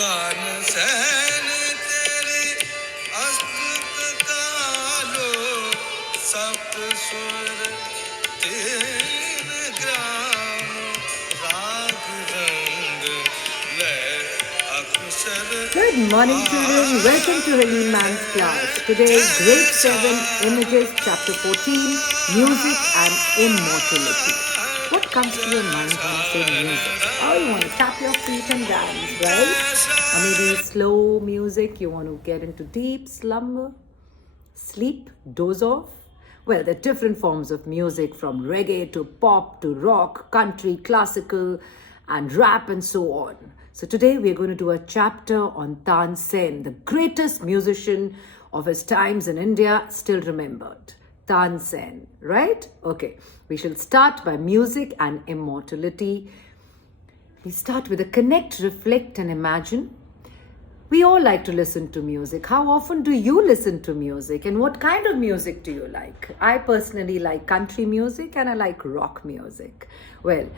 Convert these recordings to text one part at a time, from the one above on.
तानसेन तेरे अस्तुत कालो सप्त सुर तीन ग्राम राग रंग लय अक्षर. Good morning, children. Welcome to Harleen Ma'am's class. Today, Grade 7, Images, Chapter 14, Music and Immortality. What comes to your mind when I say music? Oh, you want to tap your feet and dance, right? Or maybe slow music, you want to get into deep slumber, sleep, doze off. Well, there are different forms of music, from reggae to pop to rock, country, classical, and rap, and so on. So today we're going to do a chapter on Tansen, the greatest musician of his times in India, still remembered. Tansen, right? Okay, we shall start by music and immortality. We start with a connect, reflect, and imagine. We all like to listen to music. How often do you listen to music, and what kind of music do you like? I personally like country music and I like rock music. Well,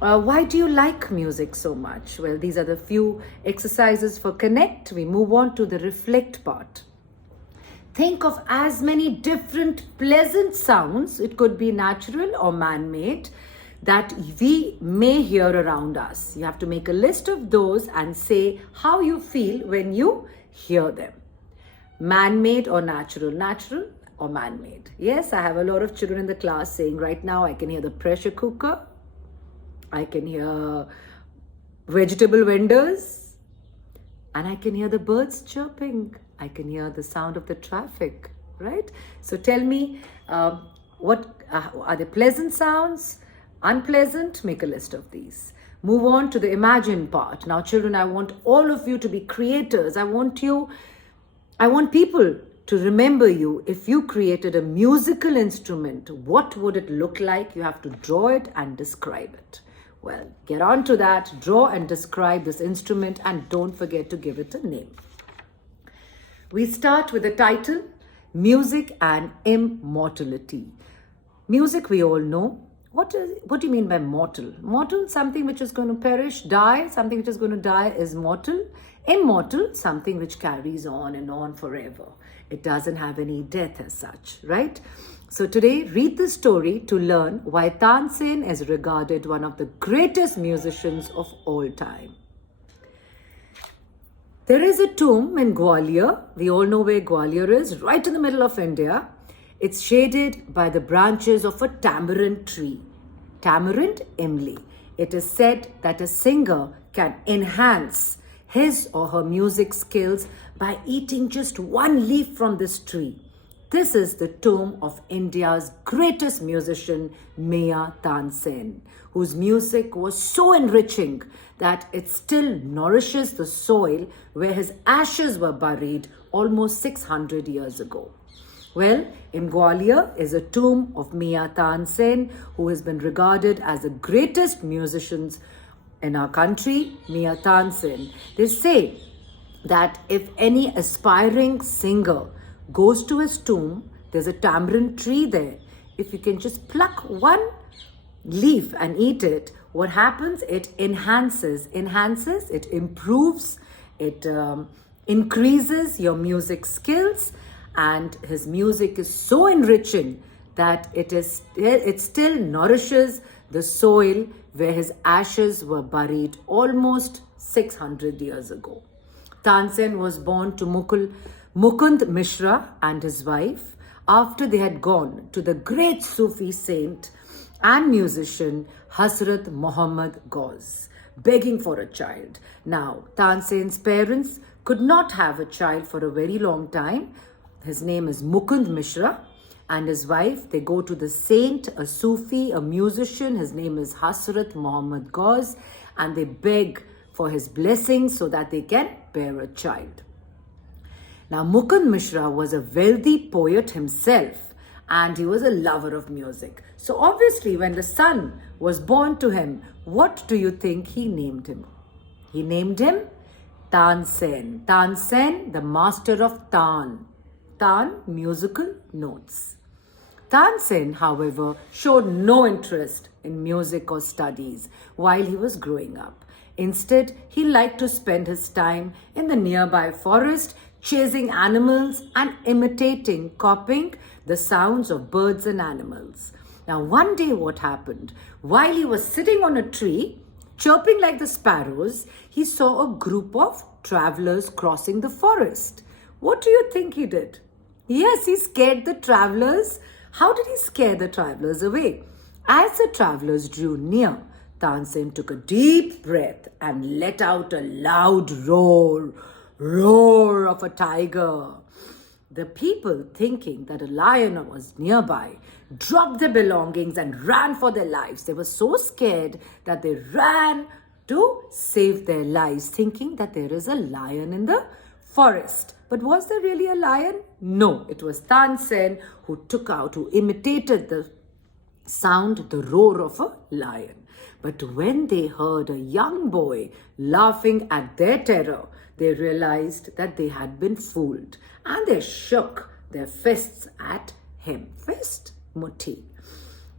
why do you like music so much? Well, these are the few exercises for connect. We move on to the reflect part. Think of as many different pleasant sounds, it could be natural or man-made, that we may hear around us. You have to make a list of those and say how you feel when you hear them. Man-made or natural? Natural or man-made? Yes, I have a lot of children in the class saying right now I can hear the pressure cooker, I can hear vegetable vendors, and I can hear the birds chirping. I can hear the sound of the traffic, right? So tell me, what are the pleasant sounds? Unpleasant? Make a list of these. Move on to the imagine part. Now, children, I want all of you to be creators. I want people to remember you. If you created a musical instrument, what would it look like? You have to draw it and describe it. Well, get on to that. Draw and describe this instrument, and don't forget to give it a name. We start with the title, Music and Immortality. Music, we all know. What do you mean by mortal? Mortal, something which is going to perish, die. Something which is going to die is mortal. Immortal, something which carries on and on forever. It doesn't have any death as such, right? So today, read the story to learn why Tansen is regarded one of the greatest musicians of all time. There is a tomb in Gwalior. We all know where Gwalior is, right in the middle of India. It's shaded by the branches of a tamarind tree. Tamarind imli. It is said that a singer can enhance his or her music skills by eating just one leaf from this tree. This is the tomb of India's greatest musician, Mia Tansen, whose music was so enriching that it still nourishes the soil where his ashes were buried almost 600 years ago. Well, in Gwalior is a tomb of Mia Tansen, who has been regarded as the greatest musicians in our country, Mia Tansen. They say that if any aspiring singer goes to his tomb, there's a tamarind tree there. If you can just pluck one leaf and eat it, what happens? It enhances, it improves, it increases your music skills, and his music is so enriching that it still nourishes the soil where his ashes were buried almost 600 years ago. Tansen was born to Mukund Mishra and his wife after they had gone to the great Sufi saint and musician Hazrat Muhammad Ghaus, begging for a child. Now, Tansen's parents could not have a child for a very long time. His name is Mukund Mishra, and his wife, they go to the saint, a Sufi, a musician. His name is Hazrat Muhammad Ghaus, and they beg for his blessings so that they can bear a child. Now, Mukund Mishra was a wealthy poet himself, and he was a lover of music. So obviously, when the son was born to him, what do you think he named him? He named him Tansen. Tansen, the master of Tan. Tan, musical notes. Tansen, however, showed no interest in music or studies while he was growing up. Instead, he liked to spend his time in the nearby forest, chasing animals and copying the sounds of birds and animals. Now, one day what happened? While he was sitting on a tree, chirping like the sparrows, he saw a group of travelers crossing the forest. What do you think he did? Yes, he scared the travelers. How did he scare the travelers away? As the travelers drew near, Tansen took a deep breath and let out a loud roar of a tiger. The people, thinking that a lion was nearby, dropped their belongings and ran for their lives. They were so scared that they ran to save their lives, thinking that there is a lion in the forest. But was there really a lion? No, it was Tansen who imitated the sound, the roar of a lion. But when they heard a young boy laughing at their terror, they realized that they had been fooled, and they shook their fists at him. Fist, mutti.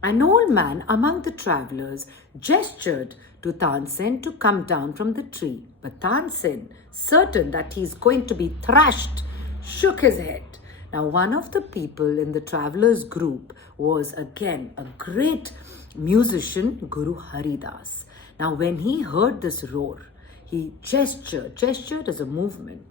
An old man among the travelers gestured to Tansen to come down from the tree. But Tansen, certain that he is going to be thrashed, shook his head. Now, one of the people in the travelers' group was again a great musician, Guru Haridas. Now, when he heard this roar, he gestured as a movement.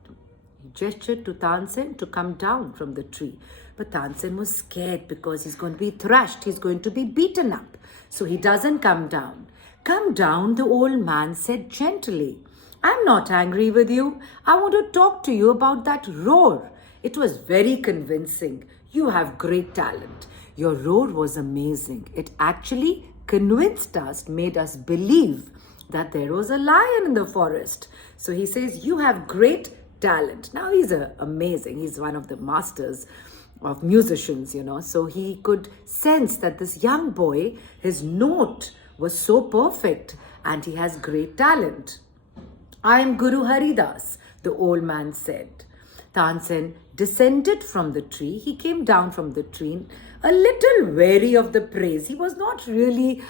He gestured to Tansen to come down from the tree. But Tansen was scared because he's going to be thrashed, he's going to be beaten up. So he doesn't come down. Come down, the old man said gently. I'm not angry with you. I want to talk to you about that roar. It was very convincing. You have great talent. Your roar was amazing. It actually convinced us, made us believe that there was a lion in the forest. So he says, you have great talent. Now he's amazing. He's one of the masters of musicians, So he could sense that this young boy, his note was so perfect and he has great talent. I am Guru Haridas, the old man said. Tansen descended from the tree. He came down from the tree a little wary of the praise. He was not really,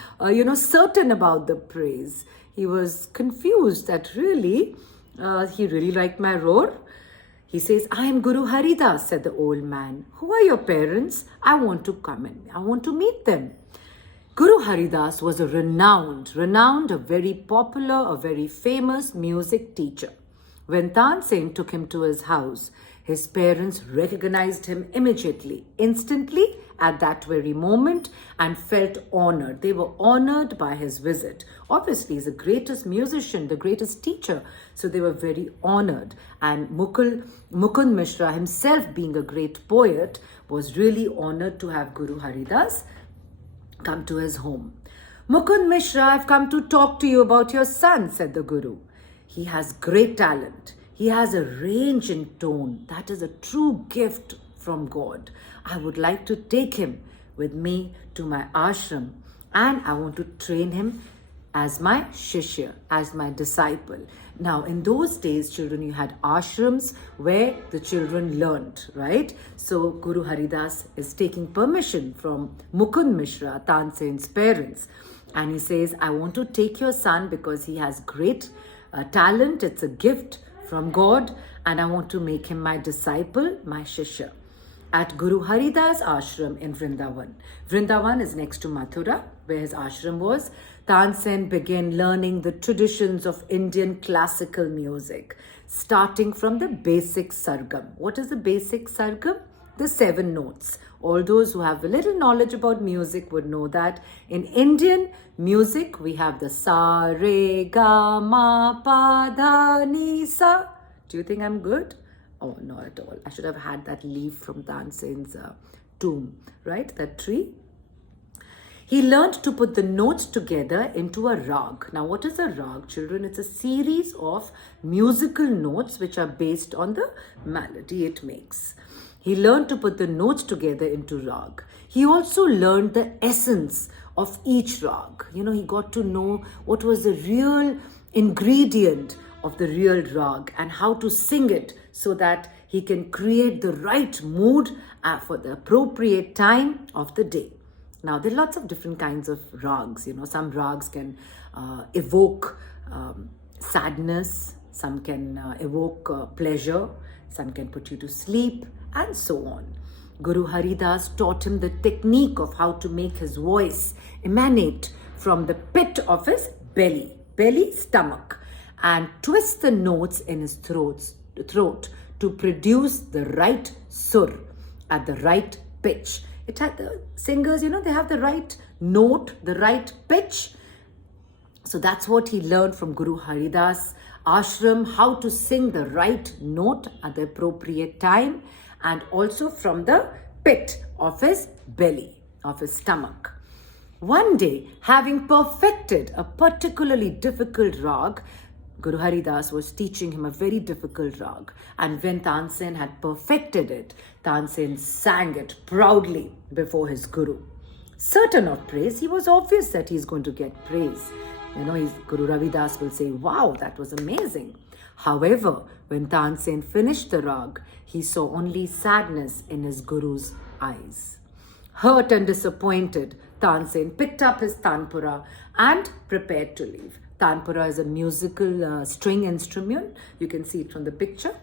certain about the praise. He was confused that he really liked my roar. He says, I am Guru Haridas, said the old man. Who are your parents? I want to come in. I want to meet them. Guru Haridas was a renowned, a very popular, a very famous music teacher. When Tansen took him to his house, his parents recognized him immediately, instantly, at that very moment, and felt honored. They were honored by his visit. Obviously, he's the greatest musician, the greatest teacher, so they were very honored. And Mukund Mishra himself, being a great poet, was really honored to have Guru Haridas come to his home. Mukund Mishra, I've come to talk to you about your son, said the Guru. He has great talent. He has a range in tone. That is a true gift from God. I would like to take him with me to my ashram, and I want to train him as my shishya, as my disciple. Now, in those days, children, you had ashrams where the children learned, right? So, Guru Haridas is taking permission from Mukund Mishra, Tansen's parents. And he says, I want to take your son because he has great talent. It's a gift from God. And I want to make him my disciple, my shishya. At Guru Haridas ashram in Vrindavan. Vrindavan is next to Mathura, where his ashram was. Tansen began learning the traditions of Indian classical music, starting from the basic sargam. What is the basic sargam? The 7 notes. All those who have a little knowledge about music would know that in Indian music, we have the sa, re, ga, ma, pa, dha, ni, sa. Do you think I'm good? Oh, not at all. I should have had that leaf from Tansen's tomb, right? That tree. He learned to put the notes together into a rag. Now, what is a rag, children? It's a series of musical notes which are based on the melody it makes. He learned to put the notes together into rag. He also learned the essence of each rag. He got to know what was the real ingredient of the real rag and how to sing it so that he can create the right mood for the appropriate time of the day. Now, there are lots of different kinds of rags. Some rags can evoke sadness, some can evoke pleasure, some can put you to sleep, and so on. Guru Haridas taught him the technique of how to make his voice emanate from the pit of his belly, stomach, and twist the notes in his throat to produce the right sur at the right pitch. It had the singers, they have the right note, the right pitch. So that's what he learned from Guru Haridas ashram, how to sing the right note at the appropriate time, and also from the pit of his belly, of his stomach. One day, having perfected a particularly difficult rag, Guru Haridas was teaching him a very difficult rag, and when Tansen had perfected it, Tansen sang it proudly before his Guru. Certain of praise, he was obvious that he's going to get praise. Guru Ravidas will say, wow, that was amazing. However, when Tansen finished the rag, he saw only sadness in his Guru's eyes. Hurt and disappointed, Tansen picked up his tanpura and prepared to leave. Tanpura is a musical string instrument. You can see it from the picture.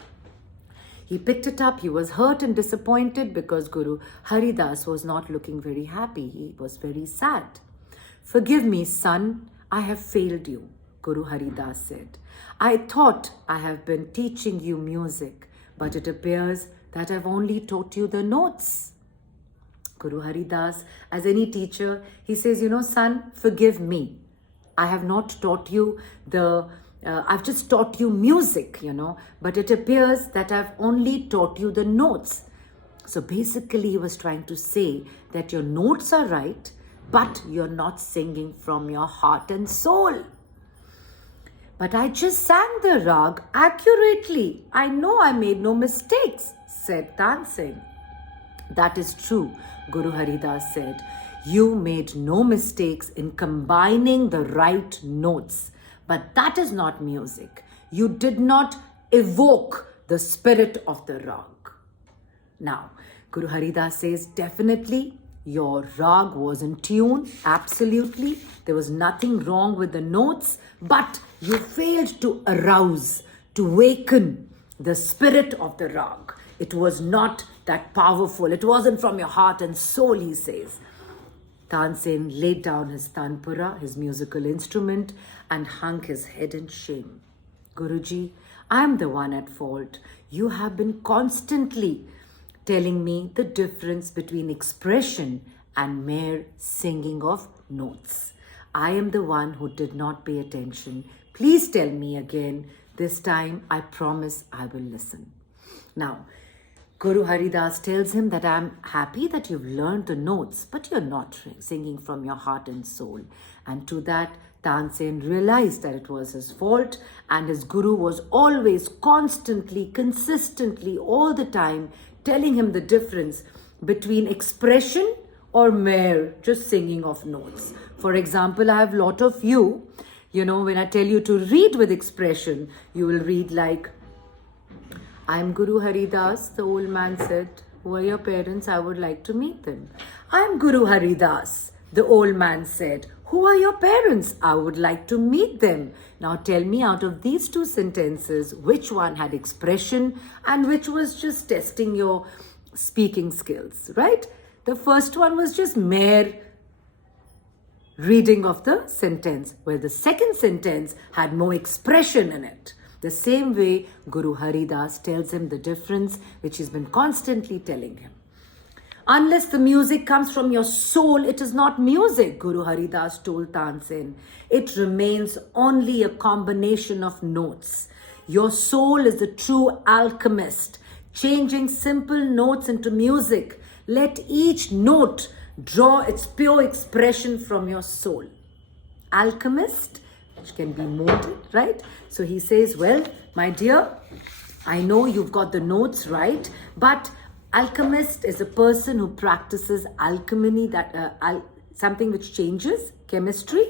He picked it up. He was hurt and disappointed because Guru Haridas was not looking very happy. He was very sad. Forgive me, son, I have failed you, Guru Haridas said. I thought I have been teaching you music, but it appears that I've only taught you the notes. Guru Haridas, as any teacher, he says, son, forgive me. I have not taught you I've just taught you music, but it appears that I've only taught you the notes. So basically he was trying to say that your notes are right, but you're not singing from your heart and soul. But I just sang the rag accurately. I know I made no mistakes, said Tansen. That is true, Guru Haridas said. You made no mistakes in combining the right notes. But that is not music. You did not evoke the spirit of the rag. Now, Guru Haridas says, definitely your rag was in tune, absolutely. There was nothing wrong with the notes, but you failed to arouse, to waken the spirit of the rag. It was not that powerful. It wasn't from your heart and soul, he says. Tansen laid down his tanpura, his musical instrument, and hung his head in shame. Guruji, I am the one at fault. You have been constantly telling me the difference between expression and mere singing of notes. I am the one who did not pay attention. Please tell me again. This time, I promise I will listen. Now, Guru Haridas tells him that I'm happy that you've learned the notes, but you're not singing from your heart and soul. And to that, Tansen realized that it was his fault, and his Guru was always, constantly, consistently, all the time telling him the difference between expression or mere just singing of notes. For example, I have a lot of you, when I tell you to read with expression, you will read like, I'm Guru Haridas, the old man said. Who are your parents? I would like to meet them. I'm Guru Haridas, the old man said. Who are your parents? I would like to meet them. Now tell me, out of these two sentences, which one had expression and which was just testing your speaking skills, right? The first one was just mere reading of the sentence, where the second sentence had more expression in it. The same way, Guru Haridas tells him the difference, which he's been constantly telling him. Unless the music comes from your soul, it is not music, Guru Haridas told Tansen. It remains only a combination of notes. Your soul is the true alchemist, changing simple notes into music. Let each note draw its pure expression from your soul. Alchemist, which can be molded, right? So he says, well, my dear, I know you've got the notes right, but alchemist is a person who practices alchemy, something which changes, chemistry,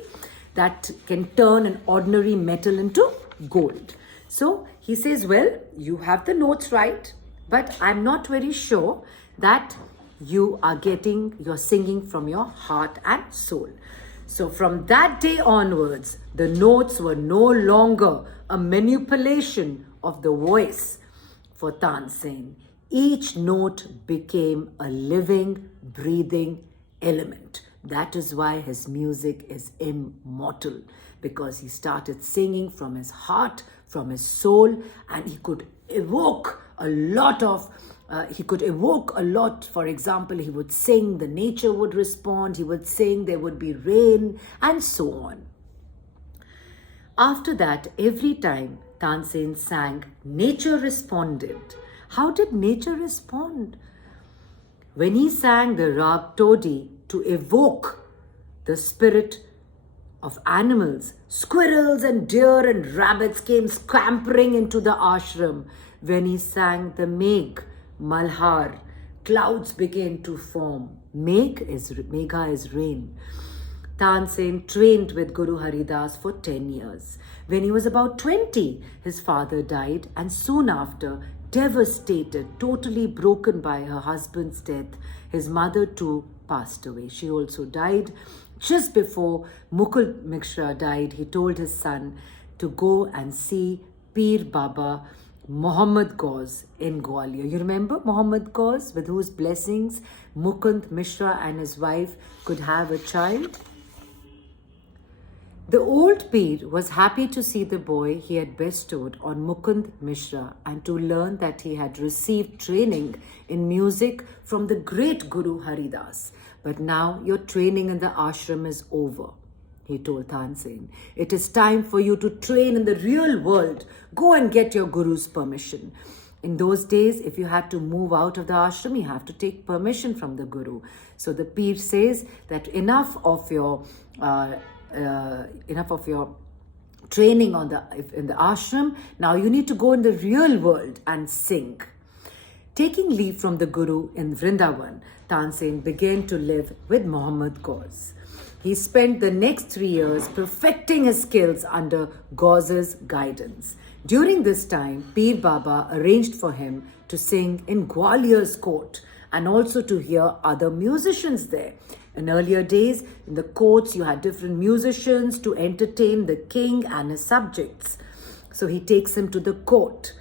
that can turn an ordinary metal into gold. So he says, well, you have the notes right, but I'm not very sure that you're singing from your heart and soul. So from that day onwards, the notes were no longer a manipulation of the voice for Tansen. Each note became a living, breathing element. That is why his music is immortal, because he started singing from his heart, from his soul, and he could evoke a lot. For example, he would sing, the nature would respond, he would sing, there would be rain, and so on. After that, every time Tansen sang, nature responded. How did nature respond? When he sang the rag Todi to evoke the spirit of animals, squirrels and deer and rabbits came scampering into the ashram. When he sang the Megh, Malhar, clouds began to form. Megha is rain. Tansen trained with Guru Haridas for 10 years. When he was about 20, his father died, and soon after, devastated, totally broken by her husband's death, his mother too passed away. She also died. Just before Mukul Mishra died, he told his son to go and see Pir Baba Muhammad Ghaus in Gwalior. You remember Muhammad Ghaus, with whose blessings Mukund Mishra and his wife could have a child? The old Pir was happy to see the boy he had bestowed on Mukund Mishra and to learn that he had received training in music from the great Guru Haridas. But now your training in the ashram is over, he told Tansen. It is time for you to train in the real world. Go and get your Guru's permission. In those days, if you had to move out of the ashram, you have to take permission from the Guru. So the Pir says that enough of your training in the ashram. Now you need to go in the real world and sing. Taking leave from the Guru in Vrindavan, Tansen began to live with Muhammad Ghaus. He spent the next 3 years perfecting his skills under Ghaus's guidance. During this time, Pir Baba arranged for him to sing in Gwalior's court and also to hear other musicians there. In earlier days, in the courts, you had different musicians to entertain the king and his subjects. So he takes him to the court.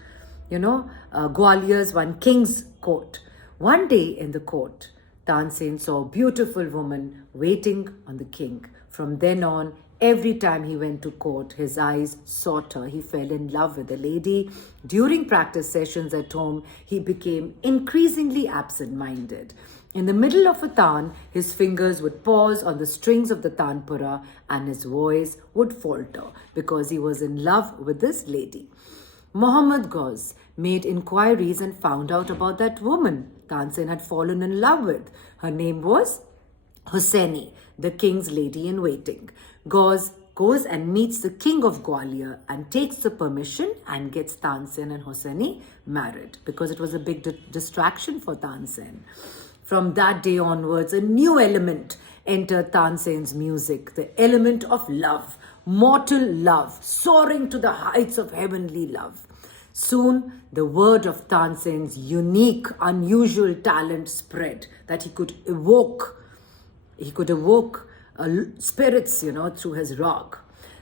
Gwalior's one king's court. One day in the court, Tansen saw a beautiful woman waiting on the king. From then on, every time he went to court, his eyes sought her. He fell in love with the lady. During practice sessions at home, he became increasingly absent-minded. In the middle of a tan, his fingers would pause on the strings of the tanpura and his voice would falter because he was in love with this lady. Muhammad Ghaus made inquiries and found out about that woman Tansen had fallen in love with. Her name was Hosseini, the king's lady in waiting. Ghaus goes and meets the king of Gwalior and takes the permission and gets Tansen and Hosseini married, because it was a big distraction for Tansen. From that day onwards, a new element entered Tansen's music, the element of love, mortal love, soaring to the heights of heavenly love. Soon, the word of Tansen's unique, unusual talent spread, that he could evoke spirits, through his rag.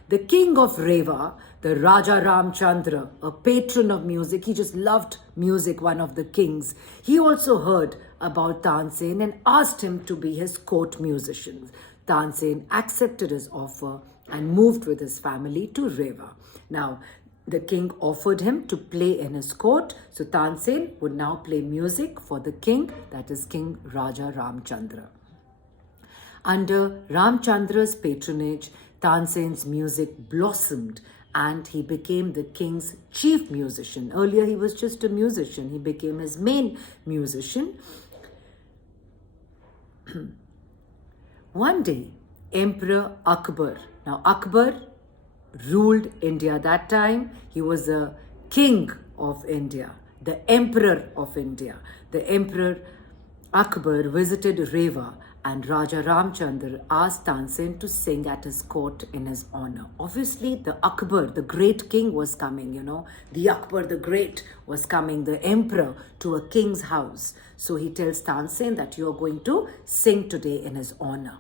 The king of Reva, the Raja Ramchandra, a patron of music, he just loved music, one of the kings. He also heard about Tansen and asked him to be his court musician. Tansen accepted his offer and moved with his family to Reva. Now, the king offered him to play in his court, so Tansen would now play music for the king, that is King Raja Ramchandra. Under Ramchandra's patronage, Tansen's music blossomed and he became the king's chief musician. Earlier, he was just a musician. He became his main musician. One day, Emperor Akbar. Now, Akbar ruled India that time. He was a king of India, the emperor of India. The Emperor Akbar visited Reva, and Raja Ramchandra asked Tansen to sing at his court in his honor. Obviously, the Akbar, the great king, was coming, The Akbar the Great was coming, the emperor, to a king's house. So he tells Tansen that you are going to sing today in his honor.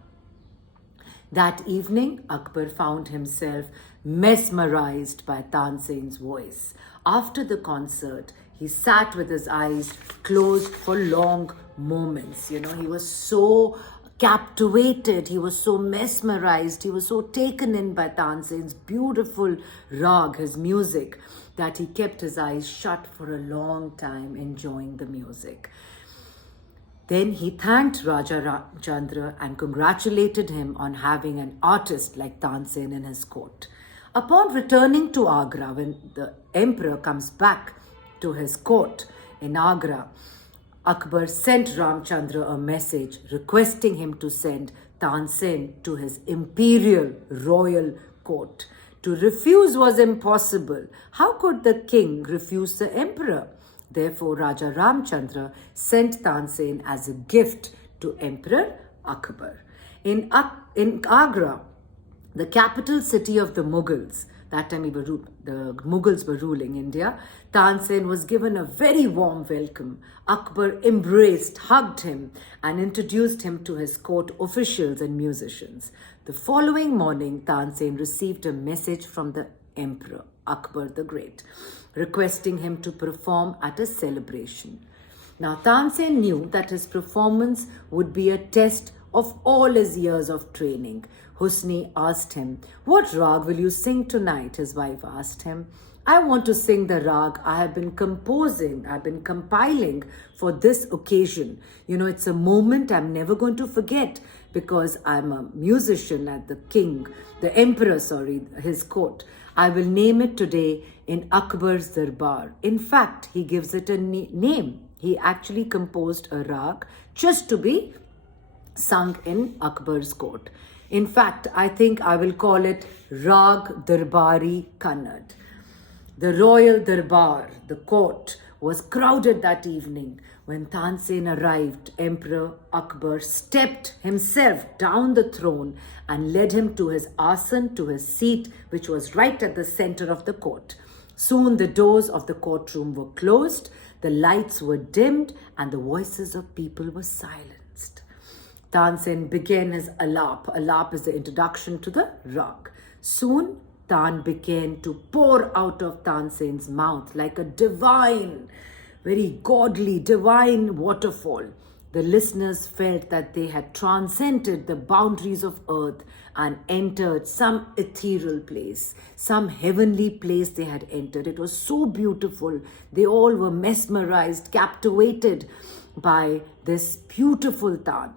That evening, Akbar found himself mesmerized by Tansen's voice. After the concert, he sat with his eyes closed for long moments. He was so captivated, he was so mesmerized, he was so taken in by Tansen's beautiful rag, his music, that he kept his eyes shut for a long time, enjoying the music. Then he thanked Raja Ramchandra and congratulated him on having an artist like Tansen in his court. Upon returning to Agra, when the emperor comes back to his court in Agra, Akbar sent Ramchandra a message requesting him to send Tansen to his imperial royal court. To refuse was impossible. How could the king refuse the emperor? Therefore, Raja Ramchandra sent Tansen as a gift to Emperor Akbar. In Agra, the capital city of the Mughals, that time the Mughals were ruling India, Tansen was given a very warm welcome. Akbar embraced, hugged him, and introduced him to his court officials and musicians. The following morning, Tansen received a message from the Emperor Akbar the Great, requesting him to perform at a celebration. Now, Tansen knew that his performance would be a test of all his years of training. Husni asked him, "What rag will you sing tonight?" His wife asked him. "I want to sing the rag I have been compiling for this occasion. It's a moment I'm never going to forget because I'm a musician at the emperor, his court. I will name it today in Akbar's Darbar." In fact, he gives it a name. He actually composed a rag just to be sung in Akbar's court. In fact, I think I will call it Rag Darbari Kannad. The royal darbar, the court, was crowded that evening. When Tansen arrived, Emperor Akbar stepped himself down the throne and led him to his asan, to his seat, which was right at the center of the court. Soon the doors of the courtroom were closed, the lights were dimmed, and the voices of people were silenced. Tansen began his alap. Alap is the introduction to the rag. Soon, Tan began to pour out of Tansen's mouth like a divine, very godly, divine waterfall. The listeners felt that they had transcended the boundaries of earth and entered some ethereal place, some heavenly place they had entered. It was so beautiful. They all were mesmerized, captivated by this beautiful Tan.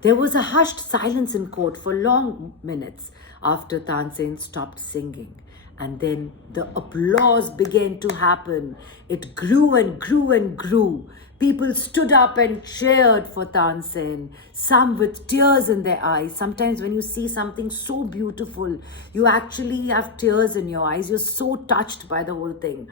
There was a hushed silence in court for long minutes after Tansen stopped singing. And then the applause began to happen. It grew and grew and grew. People stood up and cheered for Tansen, some with tears in their eyes. Sometimes when you see something so beautiful, you actually have tears in your eyes. You're so touched by the whole thing.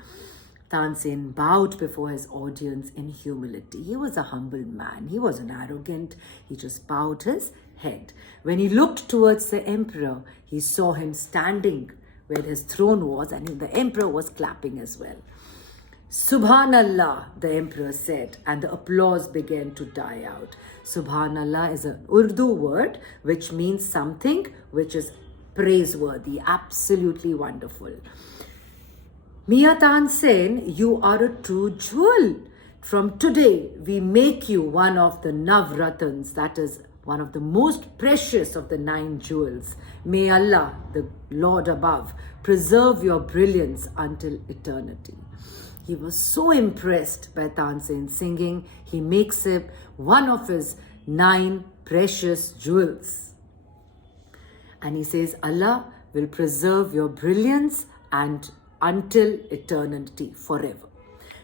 Tansen bowed before his audience in humility. He was a humble man. He wasn't arrogant. He just bowed his head. When he looked towards the emperor, he saw him standing where his throne was, and the emperor was clapping as well. "Subhanallah," the emperor said, and the applause began to die out. Subhanallah is an Urdu word which means something which is praiseworthy, absolutely wonderful. "Mia Tansen, you are a true jewel. From today, we make you one of the Navratans, that is, one of the most precious of the 9 jewels. May Allah, the Lord above, preserve your brilliance until eternity." He was so impressed by Tansen's singing, he makes it one of his 9 precious jewels. And he says, "Allah will preserve your brilliance and until eternity, forever."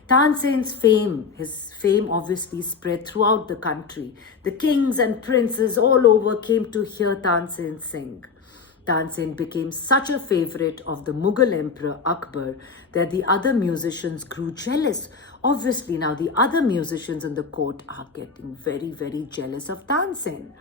Tansen's fame, his fame obviously spread throughout the country. The kings and princes all over came to hear Tansen sing. Tansen became such a favorite of the Mughal Emperor Akbar that the other musicians grew jealous. Obviously, now the other musicians in the court are getting very, very jealous of Tansen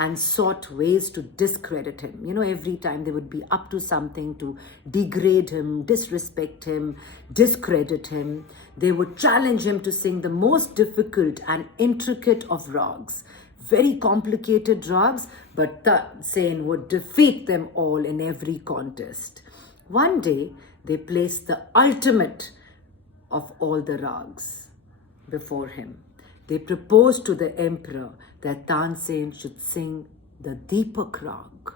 and sought ways to discredit him. Every time they would be up to something to degrade him, disrespect him, discredit him. They would challenge him to sing the most difficult and intricate of rags. very complicated rags, but Tansen would defeat them all in every contest. One day, they placed the ultimate of all the rags before him. They proposed to the emperor that Tansen should sing the Deepak Rag.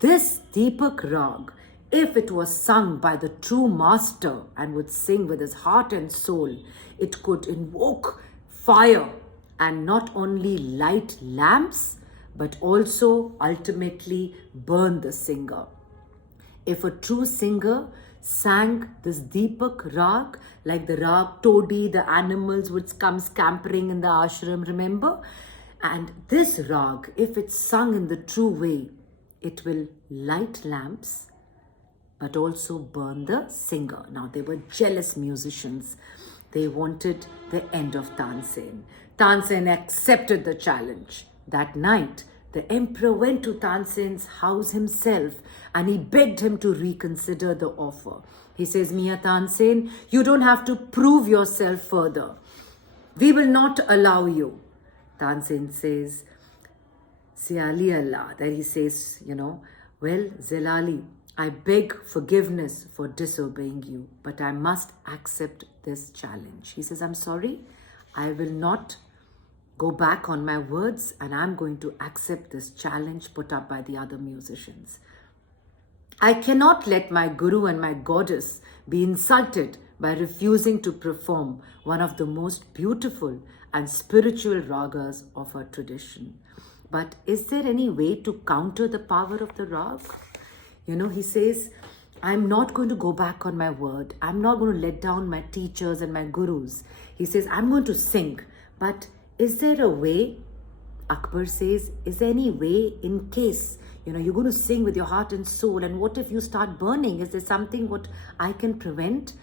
This Deepak Rag, if it was sung by the true master and would sing with his heart and soul, it could invoke fire and not only light lamps, but also ultimately burn the singer. If a true singer sang this Deepak Rag, like the Rag Todi, the animals would come scampering in the ashram, remember? And this Rag, if it's sung in the true way, it will light lamps, but also burn the singer. Now, they were jealous musicians. They wanted the end of Tansen. Tansen accepted the challenge. That night, the emperor went to Tansen's house himself and he begged him to reconsider the offer. He says, Mia Tansen, you don't have to prove yourself further. We will not allow you. Tansen says, Siali Allah, that he says, well, Zelali, I beg forgiveness for disobeying you, but I must accept this challenge. He says, I'm sorry, I will not go back on my words and I'm going to accept this challenge put up by the other musicians. I cannot let my guru and my goddess be insulted by refusing to perform one of the most beautiful and spiritual ragas of our tradition. But is there any way to counter the power of the rag? He says, I'm not going to go back on my word. I'm not going to let down my teachers and my gurus. He says, I'm going to sing. But is there a way? Akbar says, is there any way in case, you're going to sing with your heart and soul, and what if you start burning? Is there something what I can prevent?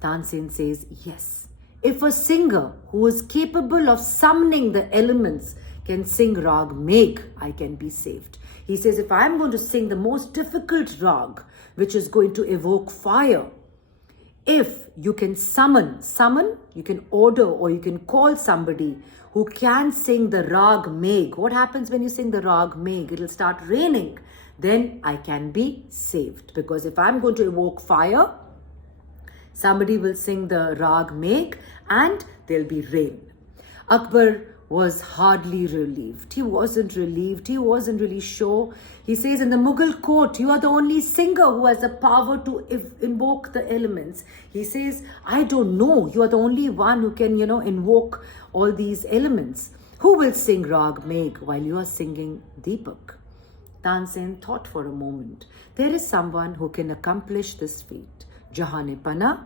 Tansen says, yes. If a singer who is capable of summoning the elements can sing Rag Megh, I can be saved. He says, if I'm going to sing the most difficult rag, which is going to evoke fire, if you can summon, you can order or you can call somebody who can sing the Rag Megh. What happens when you sing the Rag Megh? It'll start raining. Then I can be saved. Because if I'm going to evoke fire, somebody will sing the Rag Megh and there'll be rain. Akbar was hardly relieved. He wasn't relieved. He wasn't really sure. He says, in the Mughal court, you are the only singer who has the power to invoke the elements. He says, I don't know. You are the only one who can, invoke all these elements. Who will sing Rag Megh while you are singing Deepak? Tansen thought for a moment. There is someone who can accomplish this feat. Jahanepana,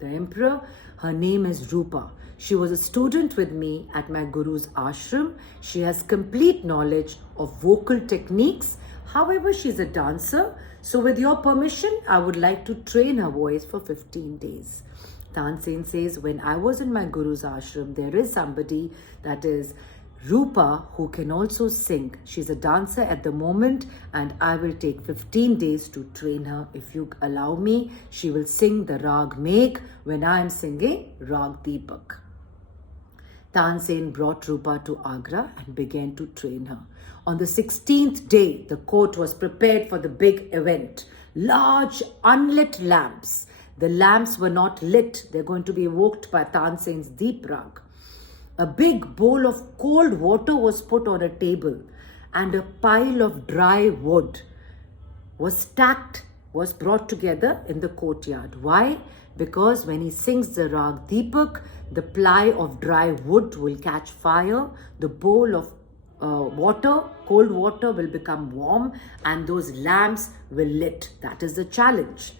the emperor, her name is Rupa. She was a student with me at my guru's ashram. She has complete knowledge of vocal techniques. However, she's a dancer. So with your permission, I would like to train her voice for 15 days. Tansen says, when I was in my guru's ashram, there is somebody that is Rupa who can also sing. She's a dancer at the moment and I will take 15 days to train her. If you allow me, she will sing the Rag Megh when I am singing Rag Deepak. Tansen brought Rupa to Agra and began to train her. On the 16th day, the court was prepared for the big event. Large unlit lamps. The lamps were not lit. They're going to be evoked by Tansen's Deep Rag. A big bowl of cold water was put on a table and a pile of dry wood was brought together in the courtyard. Why? Because when he sings the Rag Deepak, the ply of dry wood will catch fire, the bowl of cold water will become warm and those lamps will lit. That is the challenge.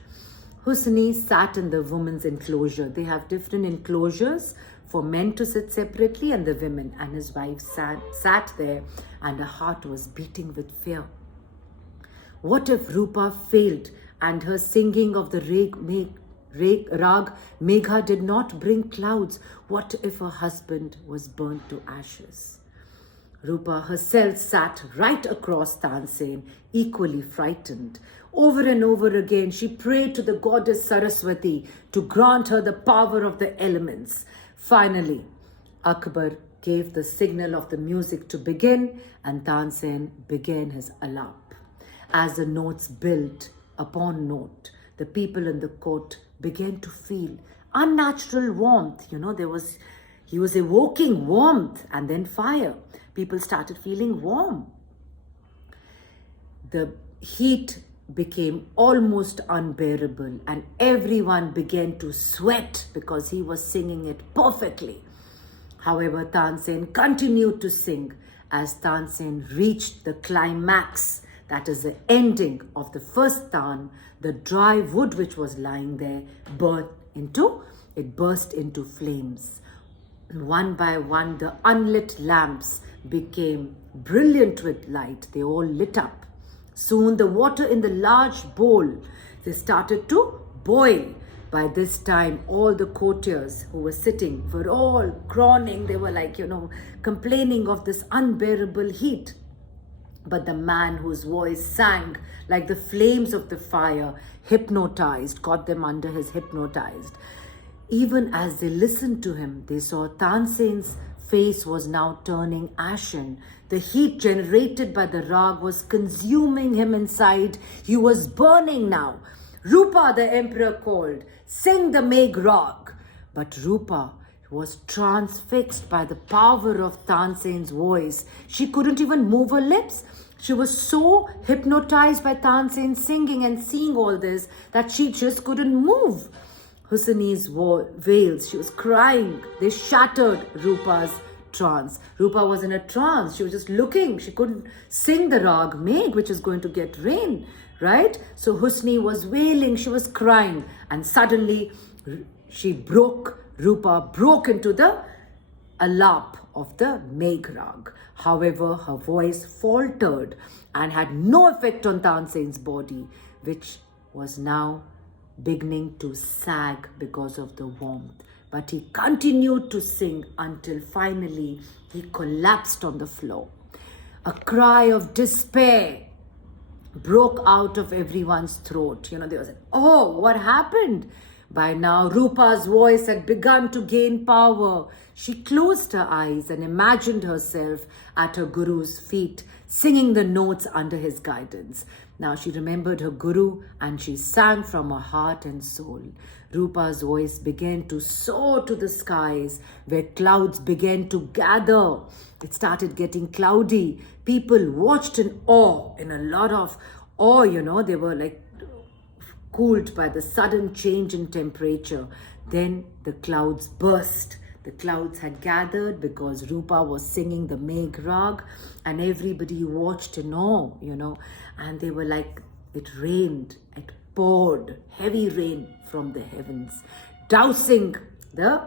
Husni sat in the women's enclosure. They have different enclosures for men to sit separately and the women. And his wife sat there and her heart was beating with fear. What if Rupa failed and her singing of the Rag Megha did not bring clouds? What if her husband was burnt to ashes? Rupa herself sat right across Tansen, equally frightened. Over and over again, she prayed to the goddess Saraswati to grant her the power of the elements. Finally, Akbar gave the signal of the music to begin, and Tansen began his alap. As the notes built upon note, the people in the court began to feel unnatural warmth. He was evoking warmth and then fire. People started feeling warm. The heat became almost unbearable, and everyone began to sweat because he was singing it perfectly. However, Tansen continued to sing. As Tansen reached the climax, that is the ending of the first tan, the dry wood which was lying there burst into flames. One by one, the unlit lamps became brilliant with light. They all lit up. Soon the water in the large bowl, they started to boil. By this time, all the courtiers who were sitting were all groaning. They were complaining of this unbearable heat. But the man whose voice sang like the flames of the fire got them under his hypnotized. Even as they listened to him, they saw Tansen's face was now turning ashen. The heat generated by the rag was consuming him inside. He was burning now. Rupa, the emperor called, "Sing the Megh rag." But Rupa was transfixed by the power of Tansen's voice. She couldn't even move her lips. She was so hypnotized by Tansen singing and seeing all this that she just couldn't move. Husni's wails, she was crying. They shattered Rupa's trance. Rupa was in a trance. She was just looking. She couldn't sing the rag Megh, which is going to get rain, right? So Husni was wailing. She was crying. And suddenly Rupa broke into the alap of the Megh rag. However, her voice faltered and had no effect on Tansen's body, which was now beginning to sag because of the warmth. But he continued to sing until finally he collapsed on the floor. A cry of despair broke out of everyone's throat. They was like, "Oh, what happened?" By now, Rupa's voice had begun to gain power. She closed her eyes and imagined herself at her guru's feet, singing the notes under his guidance. Now she remembered her guru and she sang from her heart and soul. Rupa's voice began to soar to the skies, where clouds began to gather. It started getting cloudy. People watched in awe, in a lot of awe, they were cooled by the sudden change in temperature. Then the clouds burst. The clouds had gathered because Rupa was singing the Megh rag, and everybody watched in awe, and they were it rained, it poured heavy rain from the heavens, dousing the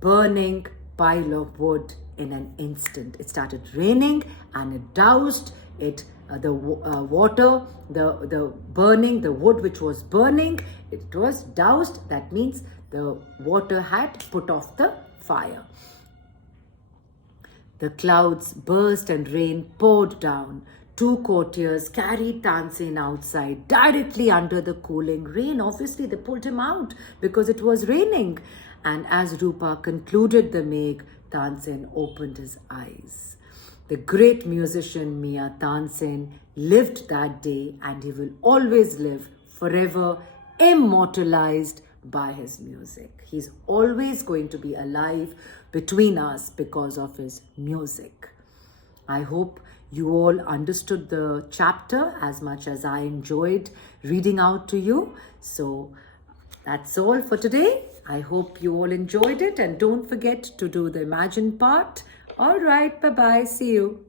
burning pile of wood in an instant. It started raining and it doused it. The water, the wood which was burning, it was doused. That means the water had put off the fire. The clouds burst and rain poured down. Two courtiers carried Tansen outside, directly under the cooling rain. Obviously, they pulled him out because it was raining. And as Rupa concluded the Megh, Tansen opened his eyes. The great musician Mia Tansen lived that day, and he will always live forever, immortalized by his music. He's always going to be alive between us because of his music. I hope you all understood the chapter as much as I enjoyed reading out to you. So that's all for today. I hope you all enjoyed it, and don't forget to do the imagine part. All right, bye-bye. See you.